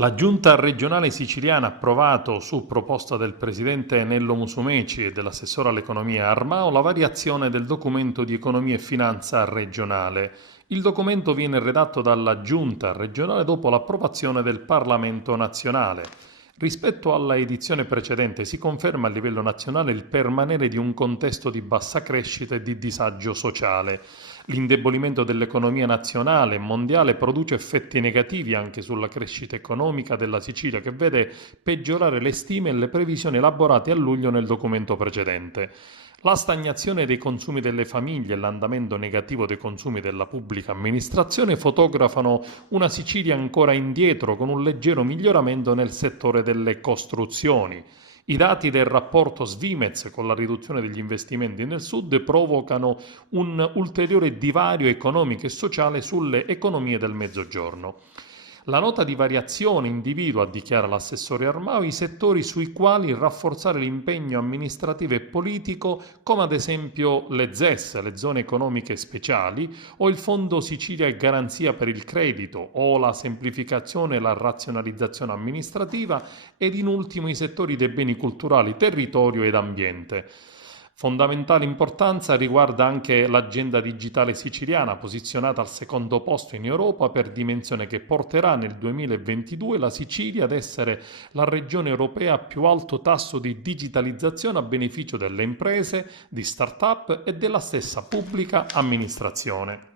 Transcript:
La Giunta regionale siciliana ha approvato, su proposta del presidente Nello Musumeci e dell'assessore all'economia Armao, la variazione del documento di economia e finanza regionale. Il documento viene redatto dalla Giunta regionale dopo l'approvazione del Parlamento nazionale. Rispetto alla edizione precedente si conferma a livello nazionale il permanere di un contesto di bassa crescita e di disagio sociale. L'indebolimento dell'economia nazionale e mondiale produce effetti negativi anche sulla crescita economica della Sicilia, che vede peggiorare le stime e le previsioni elaborate a luglio nel documento precedente. La stagnazione dei consumi delle famiglie e l'andamento negativo dei consumi della pubblica amministrazione fotografano una Sicilia ancora indietro, con un leggero miglioramento nel settore delle costruzioni. I dati del rapporto Svimez con la riduzione degli investimenti nel sud provocano un ulteriore divario economico e sociale sulle economie del Mezzogiorno. La nota di variazione individua, dichiara l'assessore Armao, i settori sui quali rafforzare l'impegno amministrativo e politico, come ad esempio le ZES, le zone economiche speciali, o il Fondo Sicilia e Garanzia per il Credito, o la semplificazione e la razionalizzazione amministrativa, ed in ultimo i settori dei beni culturali, territorio ed ambiente. Fondamentale importanza riguarda anche l'agenda digitale siciliana, posizionata al secondo posto in Europa per dimensione, che porterà nel 2022 la Sicilia ad essere la regione europea a più alto tasso di digitalizzazione a beneficio delle imprese, di start-up e della stessa pubblica amministrazione.